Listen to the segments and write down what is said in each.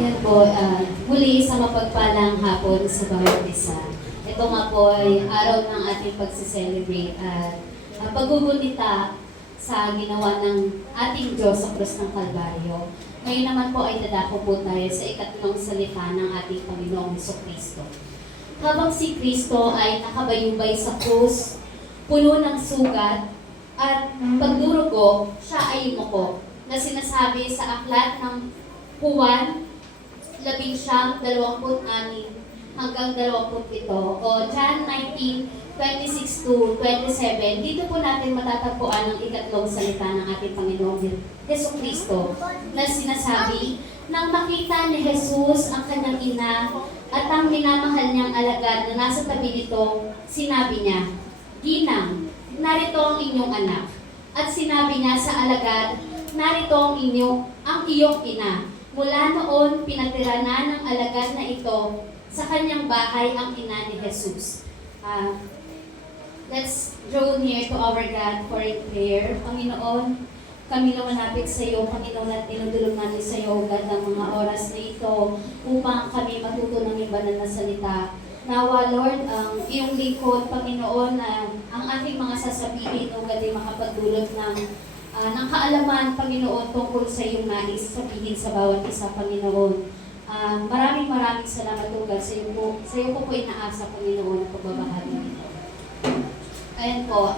Yan po, muli sa mapagpalang hapon sa bawat isa. Ito nga po ay araw ng ating pagsiselebrate at paggugunita sa ginawa ng ating Diyos sa krus ng Kalbaryo. Ngayon naman po ay dadako po tayo sa ikatlong salita ng ating Panginoong Jesucristo. Habang si Kristo ay nakabayubay sa krus, puno ng sugat at pagdurugo, siya ay yumuko na sinasabi sa aklat ng Juan 11:26 hanggang 27 o John 19:26 to 27. Dito po natin matatagpuan ang ikatlong salita ng ating Panginoong Jesucristo na sinasabi, nang makita ni Jesus ang kanyang ina at ang minamahal niyang alagad na nasa tabi nito, sinabi niya, "Ginang, narito ang inyong anak." At sinabi niya sa alagad, "Narito ang iyong ina." Mula noon, pinatira na ng alagad na ito sa kanyang bahay ang ina ni Jesus. Let's draw near to our God for in prayer. Panginoon, kami lumalapit sa iyo, Panginoon, at tinutulong namin sa iyo, God, ng mga oras na ito upang kami matuto ng iyong banal na salita. Nawa, Lord, ang iyong lingkod, Panginoon, ang aking mga sasabihin, o God, ay makapagdulot ng kaalaman, Panginoon, tungkol sa iyong nais sabihin sa bawat isa, Panginoon. Maraming salamat, O God, sa iyo ko po inaasa, Panginoon, ang pagbabahagi nito. Ayan po,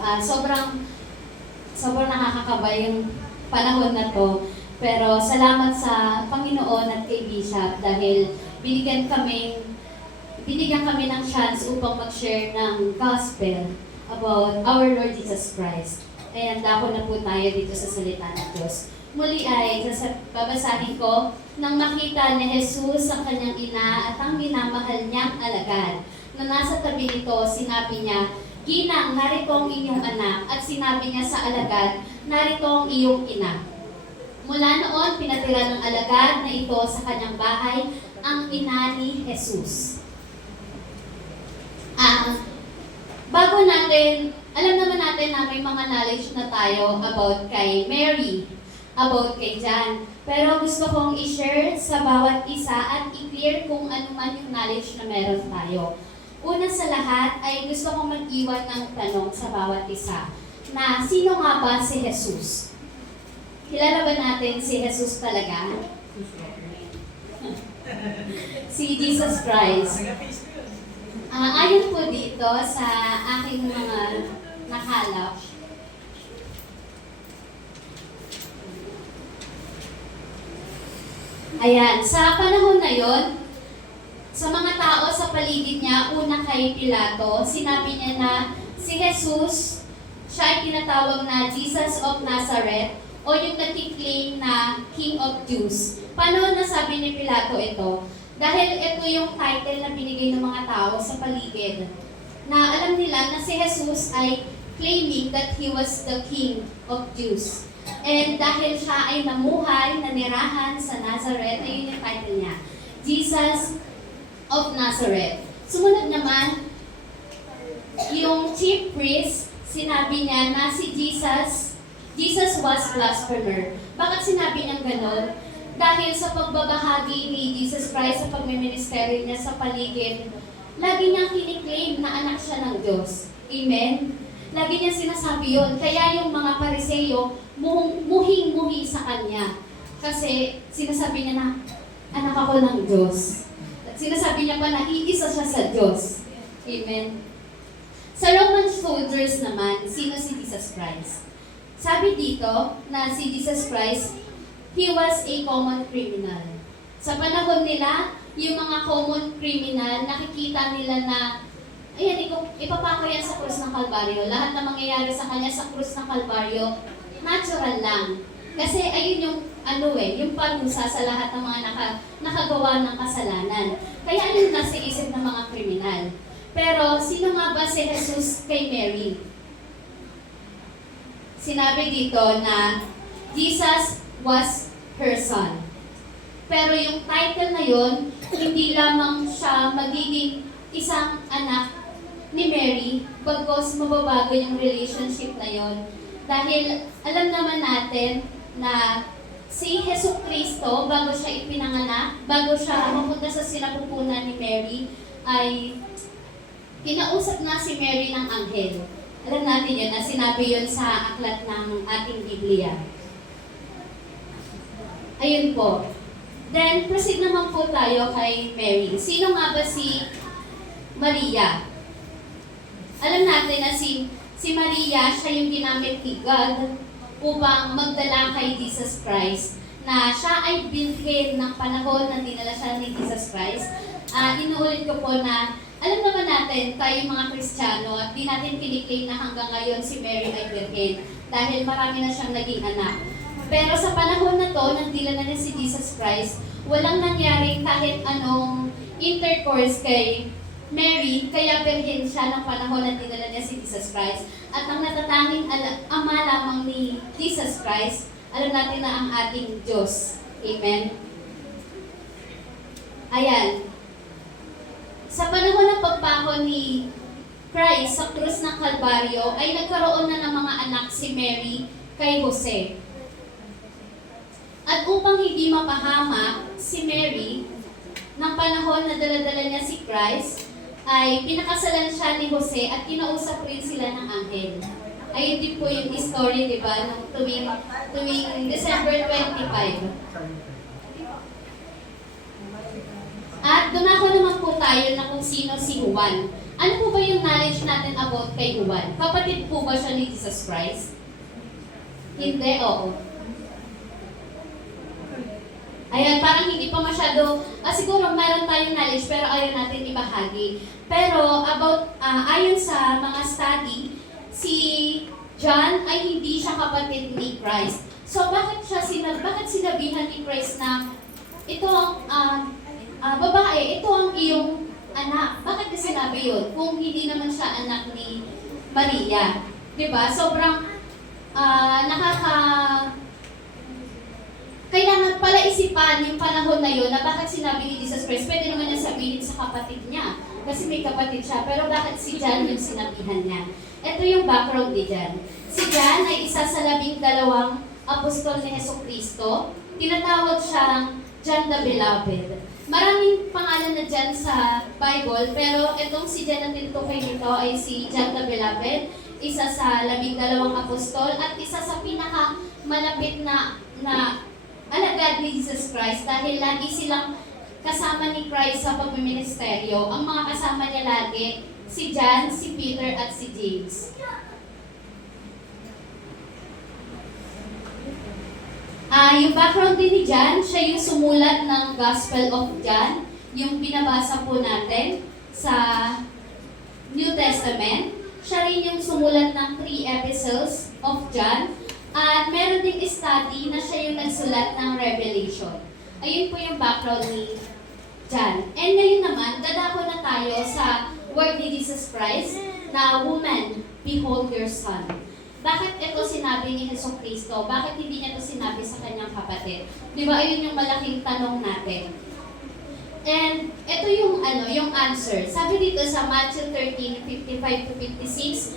sobrang nakakakaba yung panahon na to. Pero salamat sa Panginoon at kay Bishop dahil binigyan kami ng chance upang mag-share ng gospel about our Lord Jesus Christ. Ayan, dako na po tayo dito sa salita ng Diyos. Muli ay babasahin ko, nang makita ni Jesus ang kanyang ina at ang minamahal niyang alagad na nasa tabi nito, sinabi niya, "Ginang, narito ang inyong anak." At sinabi niya sa alagad, "Narito ang iyong ina." Mula noon, pinatira ng alagad na ito sa kanyang bahay ang ina ni Jesus. Bago natin, alam naman natin na may mga knowledge na tayo about kay Mary, about kay John. Pero gusto kong i-share sa bawat isa at i-clear kung ano man yung knowledge na meron tayo. Una sa lahat ay gusto kong mag-iwan ng tanong sa bawat isa na sino nga ba si Jesus? Kilala ba natin si Jesus talaga? Si Jesus Christ. Ayon po dito sa aking mga nakalap, ayan, sa panahon na yon, sa mga tao sa paligid niya, una kay Pilato, sinabi niya na si Jesus, siya ay tinatawag na Jesus of Nazareth o yung nagkiklaim na King of Jews. Paano nasabi ni Pilato ito? Dahil ito yung title na binigay ng mga tao sa paligid. Na alam nila na si Jesus ay claiming that he was the King of Jews. And dahil siya ay namuhay, nanirahan sa Nazareth, ayun yung title niya, Jesus of Nazareth. Sumunod naman, yung chief priest, sinabi niya na si Jesus was blasphemer. Bakit sinabi niyang ganon? Dahil sa pagbabahagi ni Jesus Christ sa pagmiministeri niya sa paligid, lagi niyang kiniklaim na anak siya ng Diyos. Amen? Lagi niya sinasabi yun. Kaya yung mga Pariseo, muhing-muhi sa kanya. Kasi sinasabi niya na, anak ako ng Diyos. At sinasabi niya pa na iisa siya sa Diyos. Amen? Sa Roman soldiers naman, sino si Jesus Christ? Sabi dito na si Jesus Christ, he was a common criminal. Sa panahon nila, yung mga common criminal, nakikita nila na, ayan, ipapako yan sa krus ng Kalbaryo. Lahat na mangyayari sa kanya sa krus ng Kalbaryo, natural lang. Kasi ayun yung, yung parusa sa lahat ng mga nakagawa ng kasalanan. Kaya ayun nasa isip ng mga kriminal. Pero, sino nga ba si Jesus kay Mary? Sinabi dito na Jesus was her son. Pero yung title na yon, hindi lamang siya magiging isang anak ni Mary, bagos mababago yung relationship na yon. Dahil alam naman natin na si Jesucristo, bago siya ipinanganak, bago siya mapunta sa sinapupunan ni Mary, ay kinausap na si Mary ng anghel. Alam natin yun, na sinabi yun sa aklat ng ating Biblia. Ayun po. Then, proceed naman po tayo kay Mary. Sino nga ba si Maria? Alam natin na si Maria, siya yung ginamit ni God upang magdala kay Jesus Christ, na siya ay bilhin ng panahon na dinala siya ni Jesus Christ. Inuulit ko po na alam naman natin, tayong mga Kristiyano, at di natin kiniklaim na hanggang ngayon si Mary ay virgin dahil marami na siyang naging anak. Pero sa panahon na to, nang dila na si Jesus Christ, walang nangyaring kahit anong intercourse kay Mary, kaya virgin siya ng panahon na dinala niya si Jesus Christ. At ang natatanging ama lamang ni Jesus Christ, alam natin na ang ating Diyos. Amen? Ayan. Sa panahon ng pagpako ni Christ sa krus ng Kalbaryo, ay nagkaroon na ng mga anak si Mary kay Jose. At upang hindi mapahamak si Mary, ng panahon na daladala niya si Christ, ay pinakasalan siya ni Jose at kinausap rin sila ng anghel. Ayun din po yung story, di ba, nung tuwing December 25. At dumako naman po tayo na kung sino si Juan. Ano po ba yung knowledge natin about kay Juan? Kapatid po ba siya ni Jesus Christ? Hindi, oo. Ayan, parang hindi pa masyado, siguro meron tayong knowledge pero ayaw natin ibahagi. Pero ayon sa mga study, si John ay hindi siya kapatid ni Christ. So bakit sinabihan ni Christ na ito babae, ito ang iyong anak? Bakit niya sinabi yun? Kung hindi naman siya anak ni Maria. Diba? Sobrang kailangan pala isipan yung panahon na yun na bakit sinabi ni Jesus Christ. Pwede naman niya sabihin sa kapatid niya. Kasi may kapatid siya. Pero bakit si John yung sinabihan niya? Ito yung background ni John. Si John ay isa sa 12 apostol ni Jesucristo. Tinatawag siyang John the Beloved. Maraming pangalan na dyan sa Bible, pero itong si John na tinutukoy nito ay si John the Beloved, isa sa 12 apostol, at isa sa pinakamalapit na alagad ni Jesus Christ dahil lagi silang kasama ni Christ sa pagmiministeryo. Ang mga kasama niya lagi, si John, si Peter, at si James. Yung background din ni John, siya yung sumulat ng Gospel of John, yung binabasa po natin sa New Testament. Siya rin yung sumulat ng 3 epistles of John. At meron ding study na siya yung nagsulat ng Revelation. Ayun po yung background ni John. And ngayon naman, dadako na tayo sa word ni Jesus Christ na, "Woman, behold your son." Bakit ito sinabi ni Jesucristo? Bakit hindi niya ito sinabi sa kanyang kapatid? Di ba, ayun yung malaking tanong natin. And ito yung answer. Sabi dito sa Matthew 13:55-56,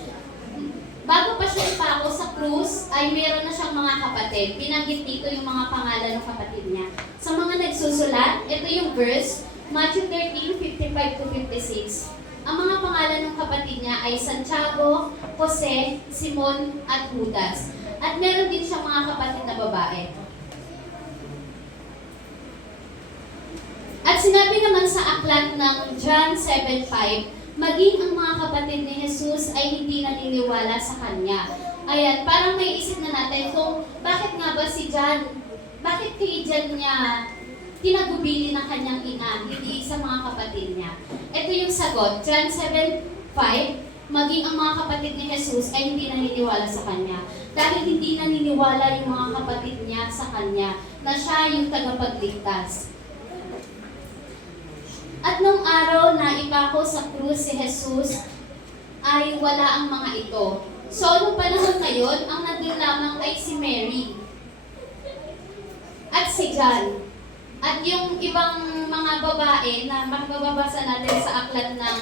bago pa siya ipako sa krus, ay meron na siyang mga kapatid. Binanggit dito yung mga pangalan ng kapatid niya. Sa mga nagsusulat, ito yung verse, Matthew 13:55-56. Ang mga pangalan ng kapatid niya ay Santiago, Jose, Simon, at Judas. At meron din siyang mga kapatid na babae. At sinabi naman sa aklat ng John 7:5, maging ang mga kapatid ni Jesus ay hindi naniniwala sa Kanya. Ayan, parang may isip na natin kung bakit nga ba si John, bakit kay John niya tinagubili ng kanyang ina, hindi sa mga kapatid niya. Ito yung sagot, John 7:5, maging ang mga kapatid ni Jesus ay hindi naniniwala sa Kanya. Dahil hindi naniniwala yung mga kapatid niya sa Kanya na siya yung tagapagligtas. At nung araw na ipako sa krus si Jesus, ay wala ang mga ito. So, nung panahon na yun, ang nandun lamang ay si Mary at si John. At yung ibang mga babae na magbabasa natin sa aklat ng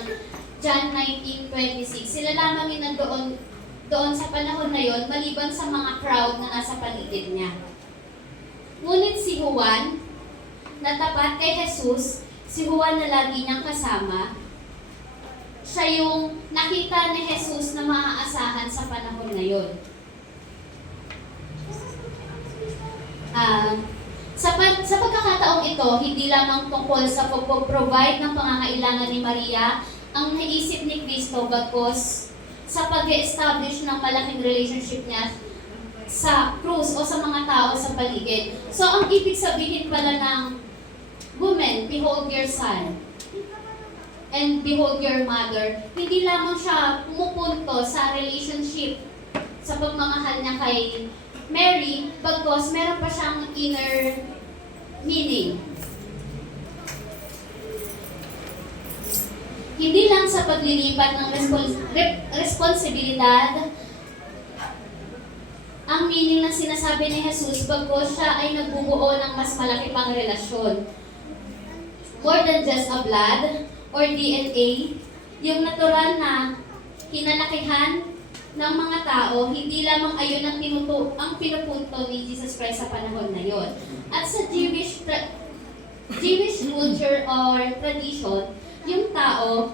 John 19:26, sila lamang yung nandoon sa panahon na yon, maliban sa mga crowd na nasa paligid niya. Ngunit si Juan, na tapat kay Jesus, si Juan na lagi niyang kasama, siya yung nakita ni Jesus na maaasahan sa panahon ngayon. Sa pagkakataong ito, hindi lamang tungkol sa pag-provide ng pangangailangan ni Maria ang naisip ni Kristo, bagkus sa pag-establish ng malaking relationship niya sa krus o sa mga tao sa paligid. So, ang ibig sabihin pala ng woman, behold your son, and behold your mother, hindi lamang siya pumupunto sa relationship, sa pagmamahal niya kay Mary, bagkus meron pa siyang inner meaning. Hindi lang sa paglilipat ng responsibilidad ang meaning na sinasabi ni Jesus, bagkus siya ay nagbubuo ng mas malaki pang relasyon. More than just a blood or DNA, yung natural na kinalakihan ng mga tao, hindi lamang ayon ang pinupunto ni Jesus Christ sa panahon na yon. At sa Jewish culture or tradition, yung tao,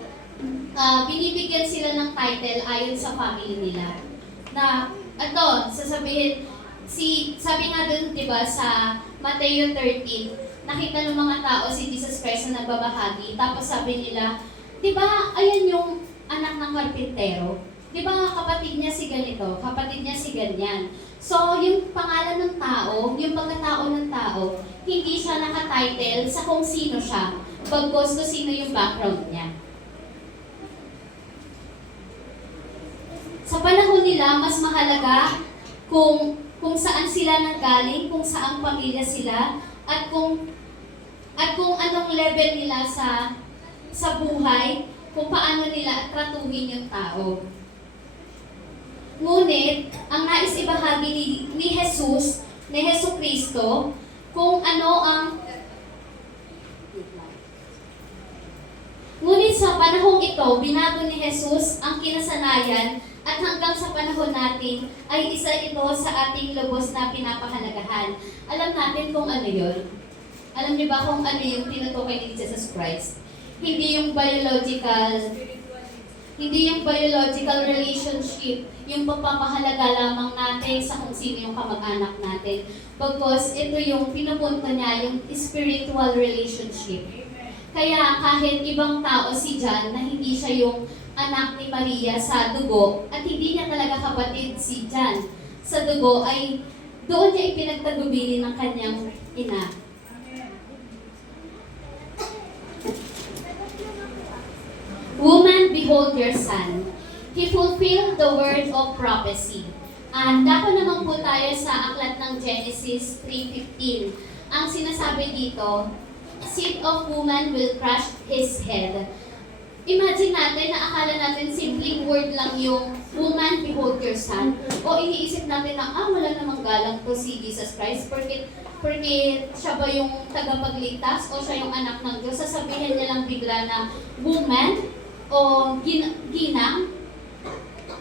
binibigyan sila ng title ayon sa family nila. Na, sasabihin, sabi nga dun, di ba, sa Mateo 13, nakita ng mga tao si Jesus Christ na nagbabahagi, tapos sabi nila, di ba, ayan yung anak ng karpintero? Di ba kapatid niya si ganito, kapatid niya si ganyan. So, yung pangalan ng tao, yung pagkatao ng tao, hindi siya nakatitle sa kung sino siya, bagkus kung sino yung background niya. Sa panahon nila, mas mahalaga kung saan sila nanggaling, kung saang pamilya sila, at kung anong level nila sa buhay, kung paano nila tratuhin yung tao. Ngunit, ang nais ibahagi ni Jesus, ni Hesus Kristo, kung ano ang... Ngunit sa panahong ito, binago ni Jesus ang kinasanayan at hanggang sa panahon natin ay isa ito sa ating lubos na pinapahalagahan. Alam natin kung ano yun? Alam niyo ba kung ano yung tinutukoy ni Jesus Christ? Hindi yung biological relationship, yung pagpapahalaga lamang natin sa kung sino yung kamag-anak natin. Bagkus ito yung pinupunto niya, yung spiritual relationship. Kaya kahit ibang tao si John na hindi siya yung anak ni Maria sa dugo, at hindi niya talaga kapatid si John sa dugo, ay doon niya ipinagtagubilin ng kanyang ina. Woman, behold your son. He fulfilled the word of prophecy. And dako naman po tayo sa aklat ng Genesis 3:15. Ang sinasabi dito, seed of woman will crush his head. Imagine natin na akala natin simpleng word lang yung woman, behold your son. O iniisip natin na, wala namang galang to si Jesus Christ porque siya ba yung tagapagligtas o siya yung anak ng Diyos. Sasabihin niya lang bigla na woman o ginang.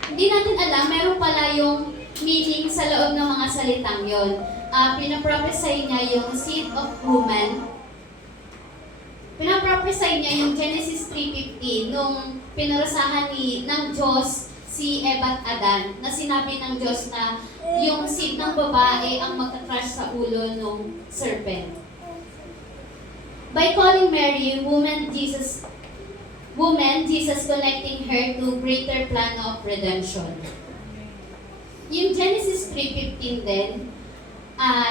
Hindi natin alam, meron pala yung meaning sa loob ng mga salitang yon. Pinaprophesy niya yung seed of woman. Pinaprophesy niya yung Genesis 3:15 nung pinarasahan ng Diyos si Eva at Adan, na sinabi ng Diyos na yung seed ng babae ang magka-crush sa ulo ng serpent. By calling Mary woman, Jesus connecting her to greater plan of redemption. Yung Genesis 3:15 din,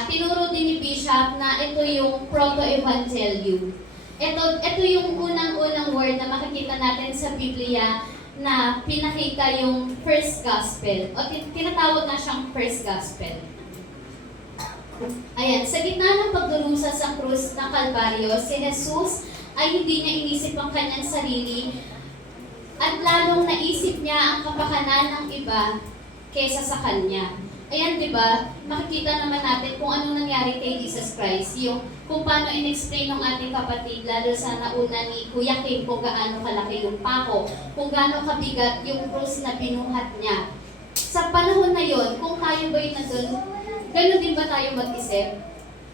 tinuro din ni Bishop na ito yung proto-evangelium. Ito yung unang-unang word na makikita natin sa Biblia na pinakita yung first gospel o tinatawag na siyang first gospel. Ayan, sa gitna ng pagdurusa sa krus ng Kalbaryo, si Jesus ay hindi niya inisip ang kanyang sarili at lalong naisip niya ang kapakanan ng iba kaysa sa kanya. Ayan, di ba? Makikita naman natin kung anong nangyari kay Jesus Christ, yung kung paano in-explain ng ating kapatid, lalo sa nauna ni Kuya Kim, kung gaano kalaki yung pako, kung gaano kabigat yung krus na binuhat niya. Sa panahon na yon, kung tayo ba'y nandun, gano'n din ba tayo mag-isip?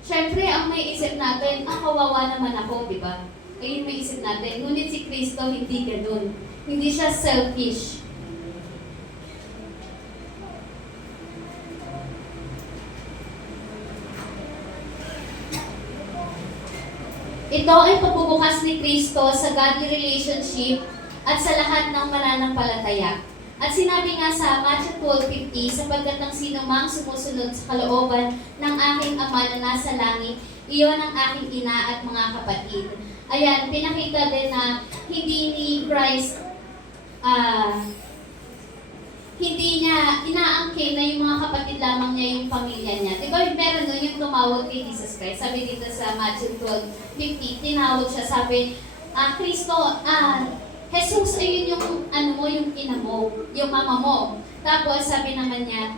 Siyempre, ang may isip natin, kawawa naman ako, di ba? Ayun may isip natin. Ngunit si Kristo, hindi ganun. Hindi siya selfish. Ito ay pagbubukas ni Kristo sa godly relationship at sa lahat ng mananampalataya. At sinabi nga sa Matthew 12:50, sapagkat ang sino mang sumusunod sa kalooban ng aking Ama na nasa langit, iyon ang aking ina at mga kapatid. Ayan, pinakita din na hindi ni Christ, hindi niya inaangkin na yung mga kapatid lamang niya yung pamilya niya. Di ba meron nun yung tumawag kay Jesus Christ? Sabi dito sa Matthew 12:50, tinawag siya, sabi, Kristo, Jesus, ayun yung ano mo, yung ina mo, yung mama mo. Tapos sabi naman niya,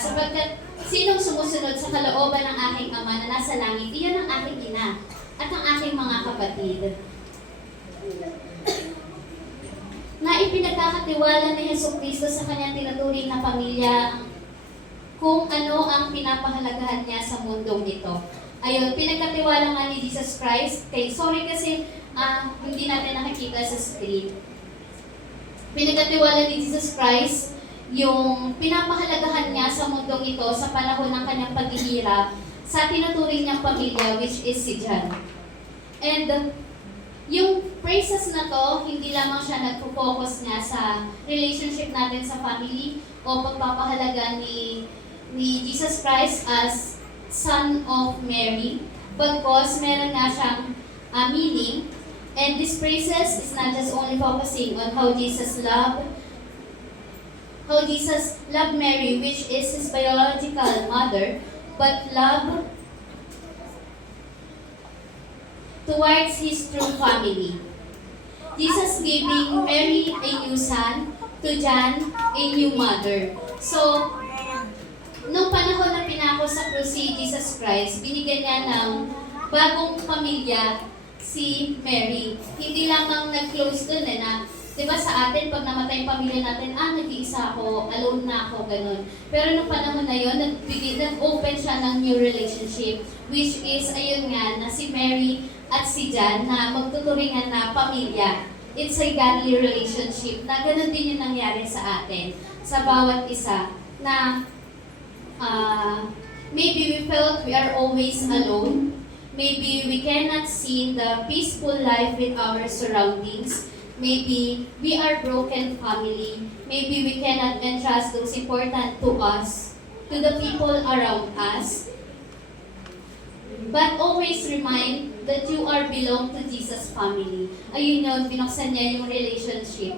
sapagkat sinong sumusunod sa kalooban ng aking Ama na nasa langit, iyon ang aking ina at ang aking mga kapatid. Na ipinagkakatiwala ni Jesucristo sa kanyang tinuturing na pamilya kung ano ang pinapahalagahan niya sa mundong ito. Ayun, pinagkatiwala nga ni Jesus Christ. Sorry kasi hindi natin nakikita sa screen. Pinagkatiwala ni Jesus Christ yung pinapahalagahan niya sa mundong ito sa panahon ng kanyang paghihirap sa tinuturing niyang pamilya, which is si John. And yung phrases na to, hindi lamang siya nagpo-focus nga sa relationship natin sa family o pagpapahalaga ni Jesus Christ as Son of Mary, because meron nga siyang meaning. And this phrases is not just only focusing on how Jesus loved Mary, which is his biological mother, but love towards his true family. Jesus giving Mary a new son, to John a new mother. So, nung panahon na pinako sa krus si Jesus Christ, binigyan niya ng bagong pamilya si Mary. Hindi lamang nag-close dun na, di ba sa atin, pag namatay yung pamilya natin, nag-iisa ako, alone na ako, ganun. Pero nung panahon na yun, nag-open siya ng new relationship, which is, ayun nga, na si Mary at si John na magtuturingan na pamilya. It's a godly relationship na ganun din yung nangyari sa atin, sa bawat isa, na maybe we felt we are always alone. Maybe we cannot see the peaceful life with our surroundings. Maybe we are broken family. Maybe we cannot entrust those important to us, to the people around us. But always remind that you are belong to Jesus' family. Ayun yun, binuksan niya yung relationship.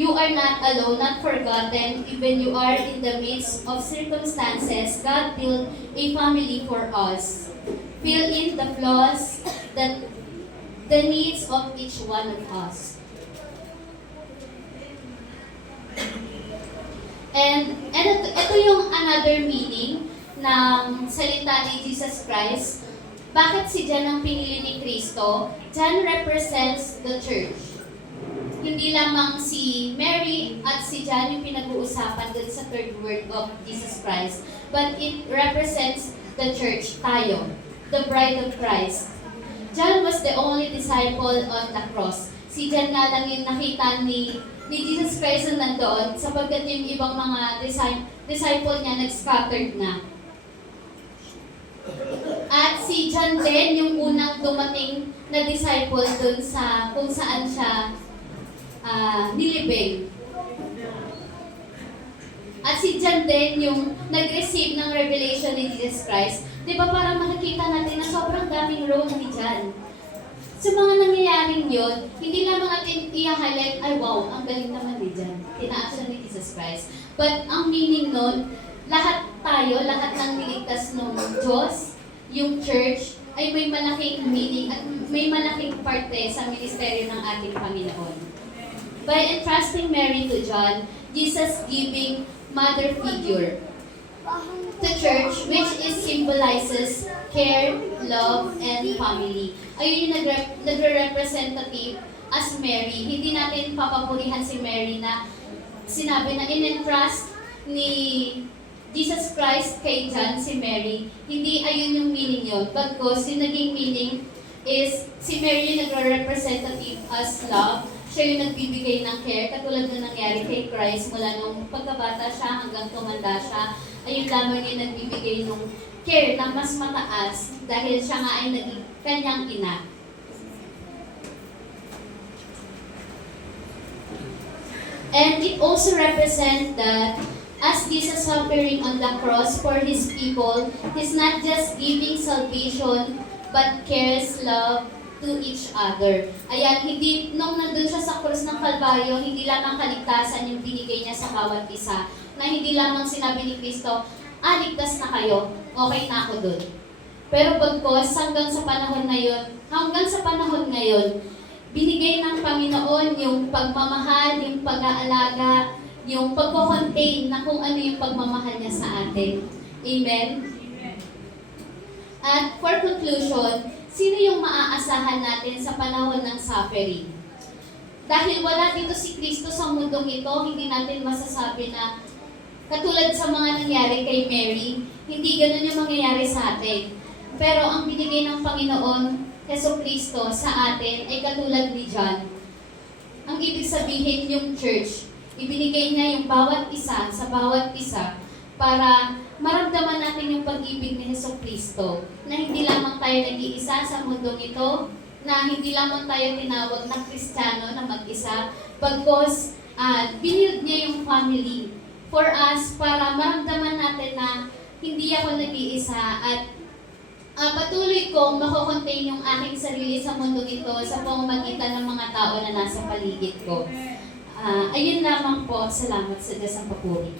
You are not alone, not forgotten, even you are in the midst of circumstances. God built a family for us. Fill in the flaws, the needs of each one of us. And ito yung another meaning ng salita ni Jesus Christ. Bakit si John ang pinili ni Kristo? John represents the church. Hindi lamang si Mary at si John yung pinag-uusapan dun sa third word of Jesus Christ, but it represents the church, tayo, the bride of Christ. John was the only disciple on the cross. Si John nga lang yung nakita ni Jesus Christ na nandoon, sapagkat yung ibang mga disciple niya nag-scattered na. At si John din yung unang dumating na disciple dun sa kung saan siya nilibing. At si John din yung nag-receive ng revelation ni Jesus Christ. Di ba parang makikita natin na sobrang daming role ni John. Sa mga nangyayaring yun, hindi lamang natin iyahalit, ay wow, ang galing naman ni John. Tina-action ni Jesus Christ. But ang meaning nun, lahat tayo, lahat ng niligtas ng Diyos, yung church, ay may malaking meaning at may malaking parte sa ministeryo ng ating Panginoon. By entrusting Mary to John, Jesus giving mother figure to church, which is symbolizes care, love, and family. Ayun yung nagre-representative as Mary. Hindi natin papapurihan si Mary na sinabi na in-entrust ni Jesus Christ kay John, si Mary, hindi ayun yung meaning yun. Bagkus, yung naging meaning is si Mary yung nagre-representative as love. Siya yung nagbibigay ng care, katulad na nangyari kay Christ mula nung pagkabata siya hanggang tumanda siya. Ayun lamang yung nagbibigay ng care na mas mataas dahil siya nga ay naging kanyang ina. And it also represents that as Jesus suffering on the cross for His people, He's not just giving salvation, but cares love to each other. Ayan, hindi, nung nandun siya sa krus ng Kalbaryo, hindi lamang kaligtasan yung binigay niya sa bawat isa. Na hindi lamang sinabi ni Kristo, ligtas na kayo, okay na ako dun. Pero bagkos, hanggang sa panahon ngayon, binigay ng Panginoon yung pagmamahal, yung pag-aalaga, yung pagko-contain na kung ano yung pagmamahal niya sa atin. Amen? At for conclusion, sino yung maaasahan natin sa panahon ng suffering? Dahil wala dito si Kristo sa mundong ito, hindi natin masasabi na katulad sa mga nangyari kay Mary, hindi ganun yung mangyayari sa atin. Pero ang binigay ng Panginoon, Heso Kristo, sa atin ay katulad ni John. Ang ibig sabihin yung church, ibinigay niya yung bawat isa sa bawat isa para maramdaman natin yung pag-ibig ni Heso Kristo na hindi lamang tayo nag-iisa sa mundong ito, na hindi lamang tayo tinawag na Kristiyano na mag-isa, bagkos binild niya yung family for us para maramdaman natin na hindi ako nag-iisa at patuloy kong makokontain yung aking sarili sa mundong ito sa pamamagitan ng mga tao na nasa paligid ko. Ayun lamang po. Salamat sa Diyos ang papuri.